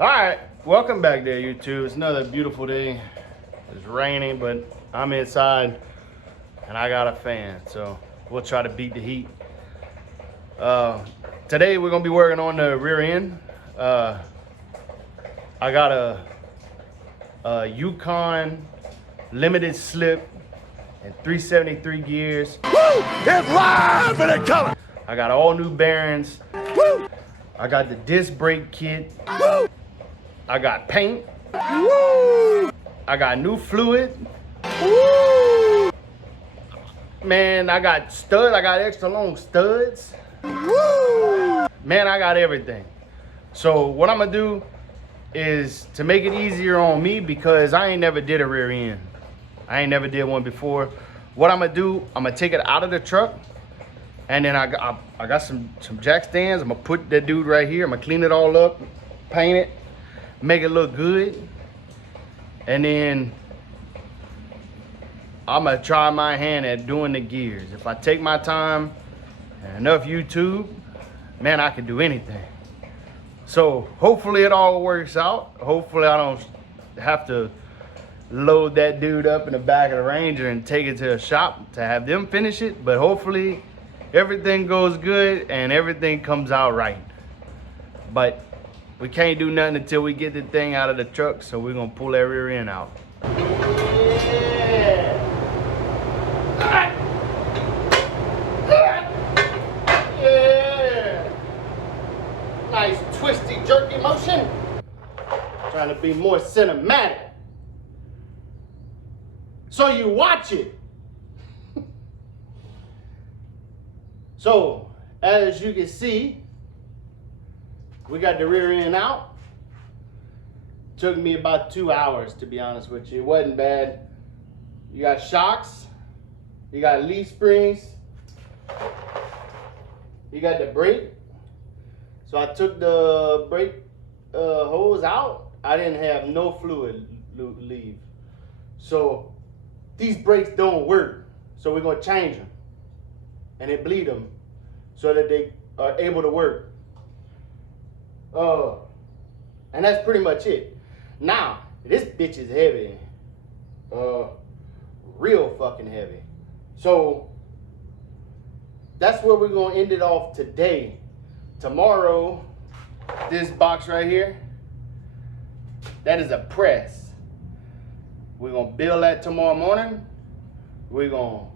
All right, welcome back there, YouTube. It's another beautiful day. It's raining, but I'm inside and I got a fan, so we'll try to beat the heat. Today we're gonna be working on the rear end. I got a Yukon limited slip and 373 gears. Woo! It's live and it's color. I got all new bearings. Woo! I got the disc brake kit. Woo! I got paint. Woo! I got new fluid. Woo! Man, I got studs. I got extra long studs. Woo! Man, I got everything. So what I'm gonna do is to make it easier on me, because I ain't never did a rear end. I ain't never did one before. What I'm gonna do, I'm gonna take it out of the truck, and then I got some jack stands. I'm gonna put that dude right here. I'm gonna clean it all up, paint it, make it look good, and then I'm gonna try my hand at doing the gears. If I take my time and enough YouTube, man, I can do anything. So hopefully it all works out. Hopefully I don't have to load that dude up in the back of the Ranger and take it to a shop to have them finish it. But hopefully everything goes good and everything comes out right. But we can't do nothing until we get the thing out of the truck, so we're gonna pull that rear end out. Yeah. Nice twisty, jerky motion. Trying to be more cinematic. So you watch it. So, as you can see, we got the rear end out. Took me about 2 hours, to be honest with you. It wasn't bad. You got shocks, you got leaf springs, you got the brake. So I took the brake hose out. I didn't have no fluid leave. So these brakes don't work. So we're gonna change them and then bleed them so that they are able to work. And that's pretty much it. Now, this bitch is heavy. Real fucking heavy. So that's where we're gonna end it off today. Tomorrow, this box right here, that is a press. We're gonna build that tomorrow morning. We're gonna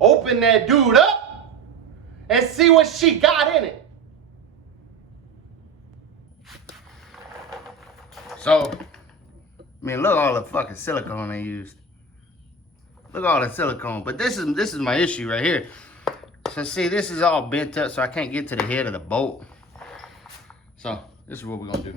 open that dude up and see what she got in it. So, I mean, look at all the fucking silicone they used. Look at all the silicone. But this is my issue right here. So see, this is all bent up, so I can't get to the head of the bolt. So this is what we're gonna do.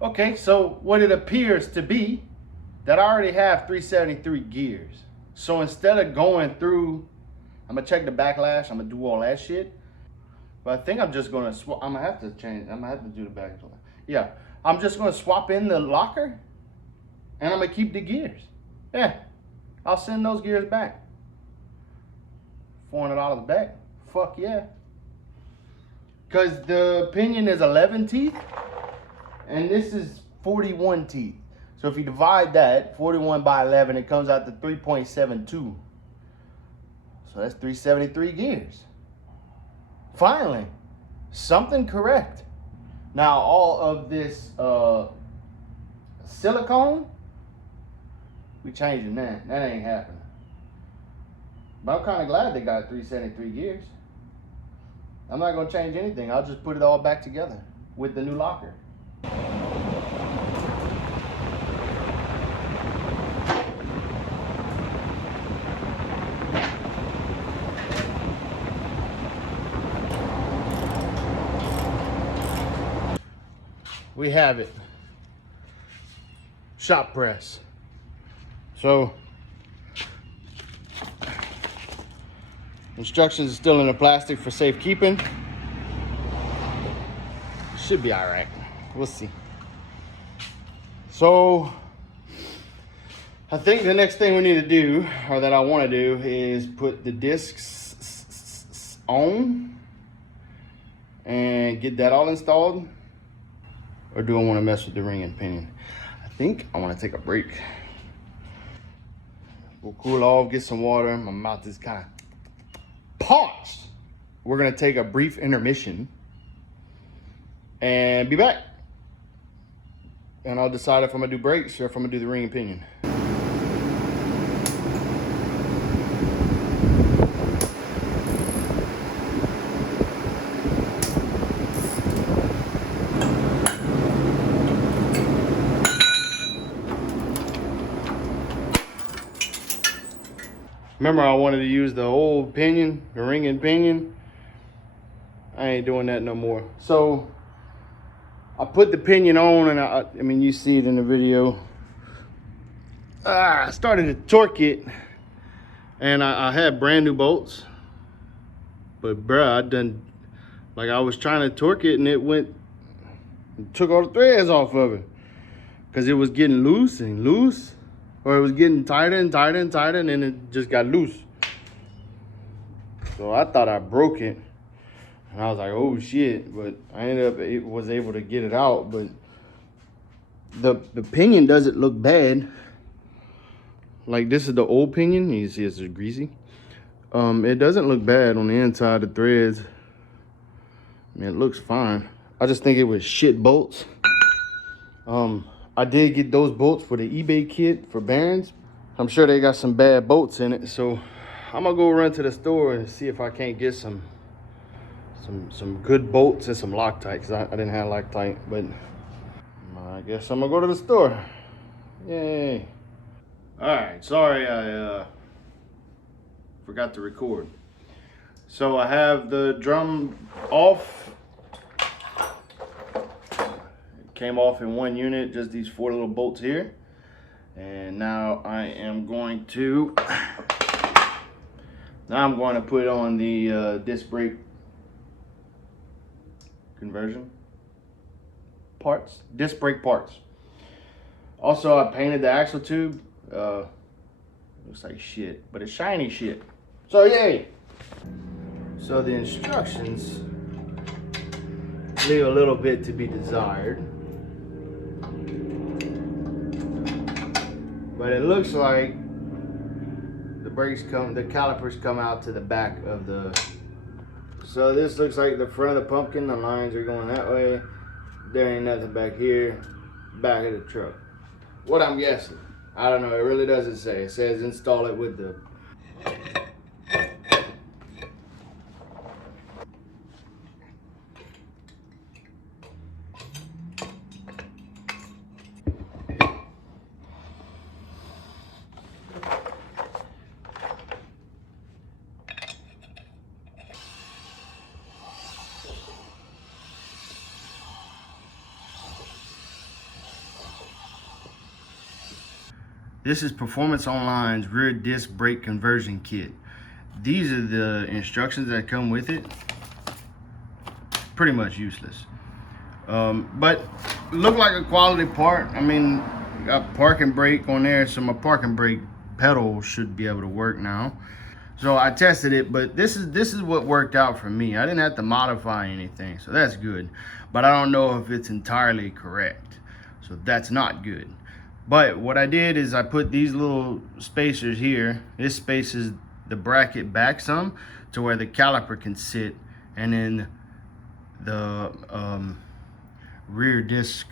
Okay, so what it appears to be, that I already have 373 gears. So instead of going through, I'm gonna check the backlash, I'm gonna do all that shit. But I think I'm just gonna swap, I'm gonna have to change, I'm gonna have to do the backlash. Yeah, I'm just gonna swap in the locker and I'm gonna keep the gears. Yeah, I'll send those gears back. $400 back, fuck yeah. Cause the pinion is 11 teeth and this is 41 teeth. So if you divide that, 41 by 11, it comes out to 3.72. So that's 373 gears. Finally, something correct. Now all of this silicone, we changing that. That ain't happening. But I'm kind of glad they got 373 gears. I'm not gonna change anything. I'll just put it all back together with the new locker. We have it. Shop press. So Instructions are still in the plastic for safekeeping. Should be all right. We'll see. So I think the next thing we need to do, or that I want to do, is put the discs on and get that all installed. Or do I want to mess with the ring and pinion? I think I want to take a break. We'll cool off, get some water. My mouth is kind of parched. We're going to take a brief intermission and be back. And I'll decide if I'm going to do brakes or if I'm going to do the ring and pinion. Remember, I wanted to use the old pinion, the ring and pinion. I ain't doing that no more. So I put the pinion on, and I mean, you see it in the video. I started to torque it, and I had brand new bolts. But bruh, I was trying to torque it, and it took all the threads off of it. Because it was getting loose and loose. Or it was getting tighter and tighter and tighter, and then it just got loose. So I thought I broke it. And I was like, oh shit. But I ended up, was able to get it out. But the pinion doesn't look bad. Like, this is the old pinion. You see it's just greasy. It doesn't look bad on the inside, the threads. I mean, it looks fine. I just think it was shit bolts. I did get those bolts for the eBay kit for bearings. I'm sure they got some bad bolts in it, so I'm gonna go run to the store and see if I can't get some good bolts and some Loctite, because I didn't have Loctite, but I guess I'm gonna go to the store. Yay. All right, sorry I forgot to record. So I have the drum off. Came off in one unit, just these 4 little bolts here. And now I am going to put on the disc brake conversion parts, disc brake parts. Also, I painted the axle tube. Looks like shit, but it's shiny shit. So yay! So the instructions leave a little bit to be desired. But it looks like the calipers come out to the back of the, so this looks like the front of the pumpkin, the lines are going that way. There ain't nothing back here, back of the truck. What I'm guessing, I don't know, it really doesn't say. It says install it with the, this is Performance Online's rear disc brake conversion kit. These are the instructions that come with it. Pretty much useless. But look like a quality part. I mean, got parking brake on there, so my parking brake pedal should be able to work now. So I tested it, but this is what worked out for me. I didn't have to modify anything, so that's good. But I don't know if it's entirely correct. So that's not good. But what I did is I put these little spacers here. This spaces the bracket back some to where the caliper can sit, and then the rear disc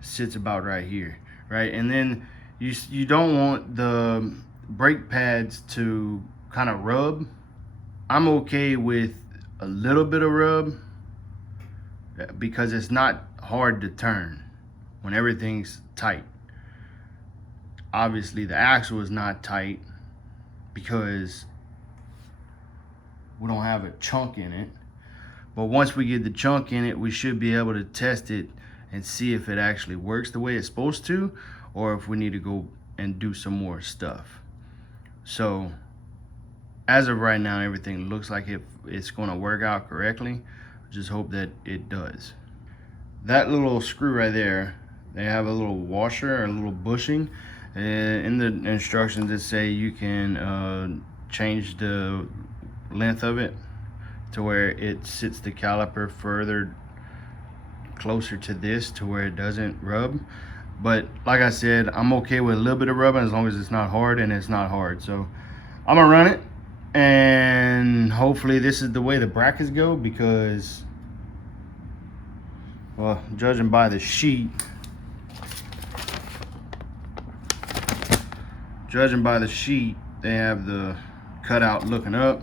sits about right here, right? And then you don't want the brake pads to kind of rub. I'm okay with a little bit of rub because it's not hard to turn when everything's tight. Obviously the axle is not tight because we don't have a chunk in it. But once we get the chunk in it, we should be able to test it and see if it actually works the way it's supposed to, or if we need to go and do some more stuff. So as of right now, everything looks like it's going to work out correctly. Just hope that it does. That little screw right there, they have a little washer or a little bushing. In the instructions that say you can change the length of it to where it sits the caliper further closer to this to where it doesn't rub. But like I said, I'm okay with a little bit of rubbing as long as it's not hard, and it's not hard. So I'm gonna run it, and hopefully this is the way the brackets go, because, well, judging by the sheet, they have the cutout looking up,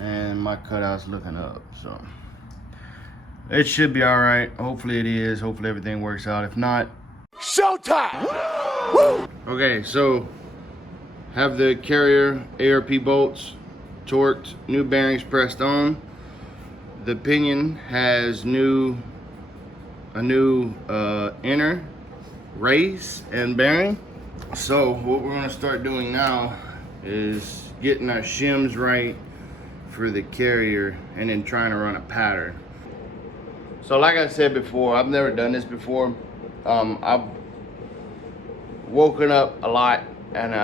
and my cutout's looking up. So it should be all right. Hopefully it is. Hopefully everything works out. If not, showtime! Woo! okay, so have the carrier ARP bolts torqued, new bearings pressed on. The pinion has a new inner race and bearing. So what we're gonna start doing now is getting our shims right for the carrier, and then trying to run a pattern. So like I said before, I've never done this before. I've woken up a lot, and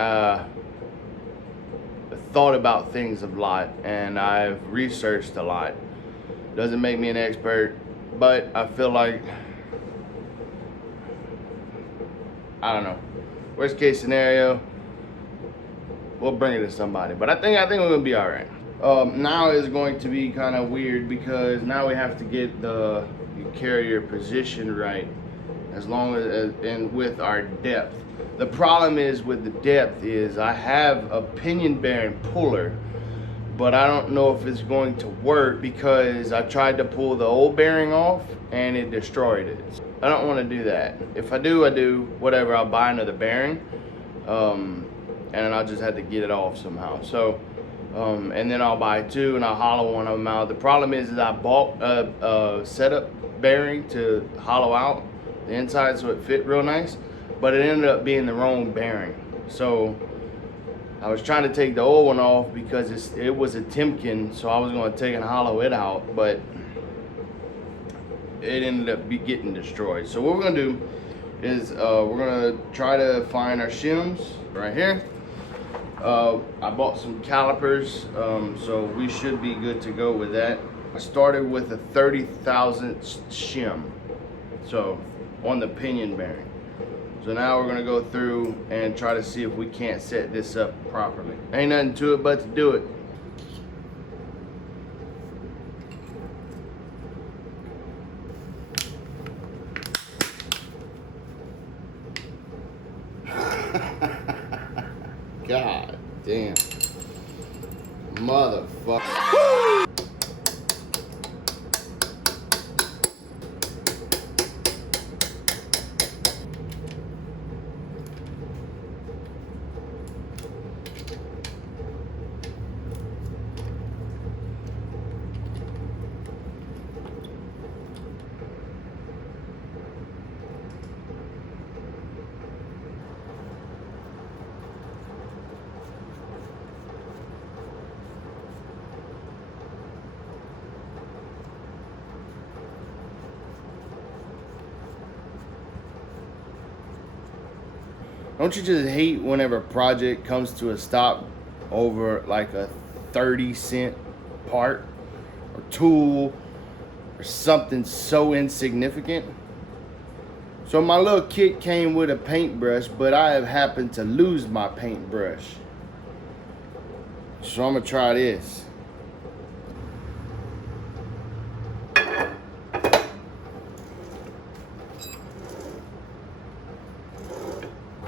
thought about things a lot, and I've researched a lot. Doesn't make me an expert, but I feel like, I don't know, worst case scenario, we'll bring it to somebody. But I think we're gonna be all right. Now is going to be kind of weird, because now we have to get the carrier position right, as long as and with our depth. The problem is with the depth is I have a pinion bearing puller, but I don't know if it's going to work, because I tried to pull the old bearing off and it destroyed it. I don't want to do that. If I do, I do. Whatever, I'll buy another bearing, and I'll just have to get it off somehow. So, and then I'll buy two, and I'll hollow one of them out. The problem is I bought a setup bearing to hollow out the inside so it fit real nice, but it ended up being the wrong bearing. So I was trying to take the old one off because it was a Timken, so I was going to take and hollow it out, but it ended up getting destroyed. So what we're going to do is we're going to try to find our shims right here. I bought some calipers, so we should be good to go with that. I started with a 30 thousandths shim, so on the pinion bearing. So now we're gonna go through and try to see if we can't set this up properly. Ain't nothing to it but to do it. God damn. Motherfucker. Don't you just hate whenever a project comes to a stop over like a 30-cent part or tool or something so insignificant? So my little kit came with a paintbrush, but I have happened to lose my paintbrush. So I'm gonna try this.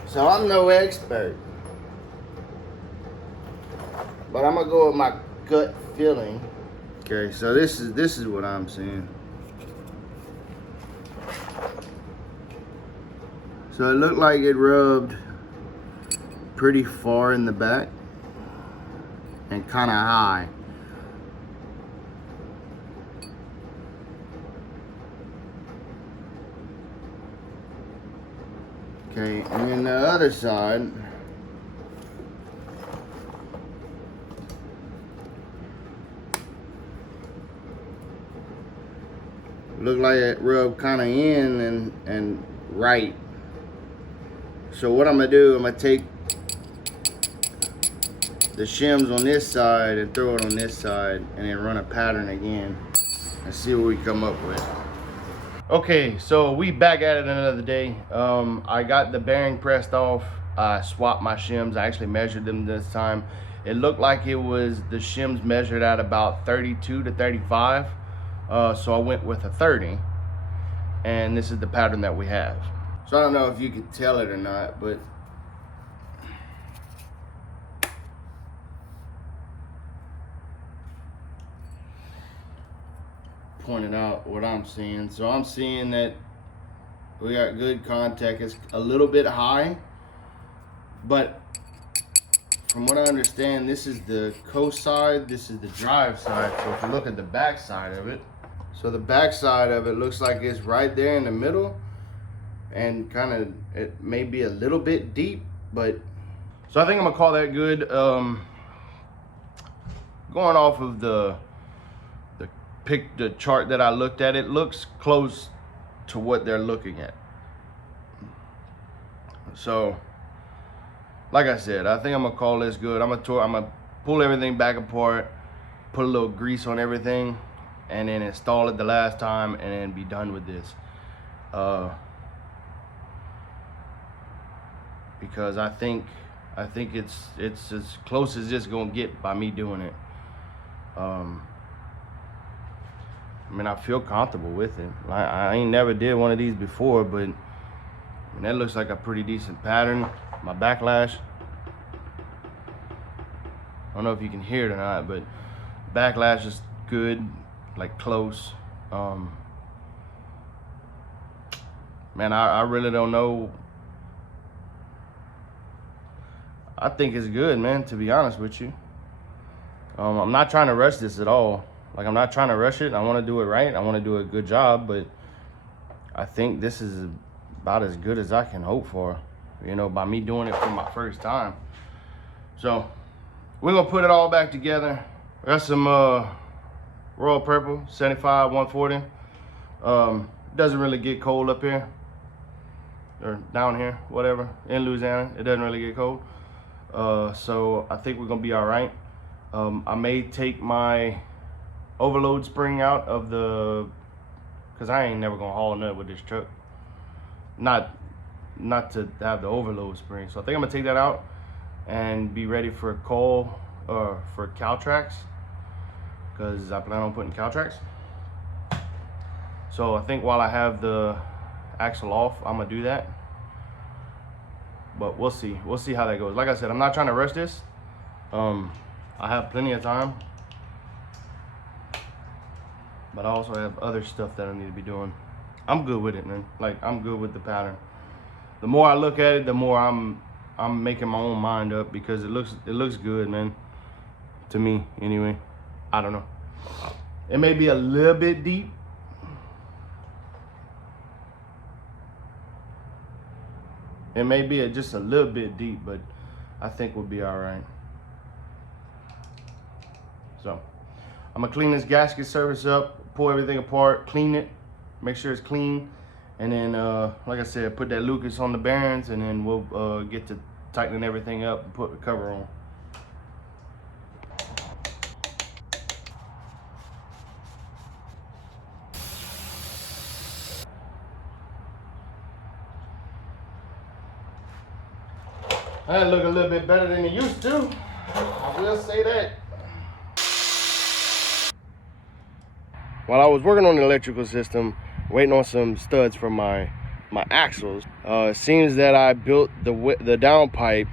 So I'm no expert, but I'm gonna go with my gut feeling. Okay, so this is what I'm seeing. So it looked like it rubbed pretty far in the back and kind of high. Okay, and then the other side, Look like it rubbed kind of in and right. So what I'm gonna do, I'm gonna take the shims on this side and throw it on this side and then run a pattern again and see what we come up with. Okay, so we back at it another day. I got the bearing pressed off. I swapped my shims. I actually measured them this time. It looked like it was the shims measured at about 32 to 35. So I went with a 30. And this is the pattern that we have. So I don't know if you could tell it or not, but pointing out what I'm seeing. So I'm seeing that we got good contact. It's a little bit high, but from what I understand, this is the coast side, this is the drive side. So if you look at the back side of it, so the back side of it looks like it's right there in the middle, and kind of it may be a little bit deep, but so I think I'm gonna call that good. Going off of the chart that I looked at, it looks close to what they're looking at. So like I said, I think I'm gonna call this good. I'm gonna pull everything back apart, put a little grease on everything, and then install it the last time, and then be done with this. Because I think it's as close as it's gonna get by me doing it. I mean, I feel comfortable with it. I ain't never did one of these before, but I mean, that looks like a pretty decent pattern. My backlash, I don't know if you can hear it or not, but backlash is good, like close. Man, I really don't know. I think it's good, man, to be honest with you. I'm not trying to rush this at all. Like, I'm not trying to rush it. I want to do it right. I want to do a good job, but I think this is about as good as I can hope for, you know, by me doing it for my first time. So we're gonna put it all back together. I got some Royal Purple 75 140. Doesn't really get cold up here or down here, whatever, in Louisiana. It doesn't really get cold. So I think we're gonna be all right. I may take my overload spring out of the, cause I ain't never gonna haul nothing with this truck. Not to have the overload spring. So I think I'm gonna take that out and be ready for coal or for cow tracks, cause I plan on putting cow tracks. So I think while I have the axle off, I'm gonna do that. But we'll see. We'll see how that goes. Like I said, I'm not trying to rush this. I have plenty of time. But I also have other stuff that I need to be doing. I'm good with it, man. Like, I'm good with the pattern. The more I look at it, the more I'm making my own mind up, because it looks good, man. To me, anyway. I don't know. It may be a little bit deep. It may be just a little bit deep, but I think we'll be all right. So I'm gonna clean this gasket surface up, pull everything apart, clean it, make sure it's clean, and then like I said, put that Lucas on the bearings, and then we'll get to tightening everything up and put the cover on. That look a little bit better than it used to. I will say that. While I was working on the electrical system, waiting on some studs for my axles, it seems that I built the downpipe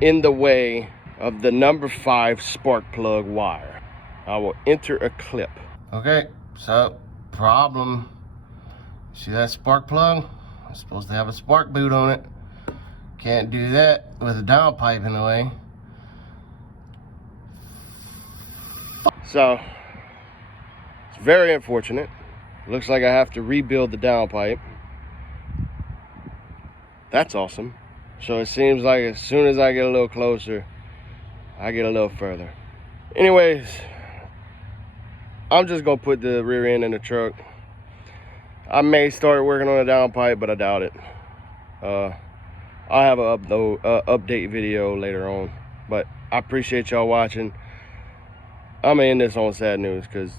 in the way of the number 5 spark plug wire. I will enter a clip. Okay, so problem. See that spark plug? It's supposed to have a spark boot on it. Can't do that with a downpipe in the way. So it's very unfortunate. Looks like I have to rebuild the downpipe. That's awesome. So it seems like as soon as I get a little closer, I get a little further. Anyways, I'm just gonna put the rear end in the truck, I may start working on a downpipe, but I doubt it. I'll have an update video later on. But I appreciate y'all watching. I'm gonna end this on sad news because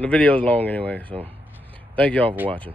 the video is long anyway. So thank y'all for watching.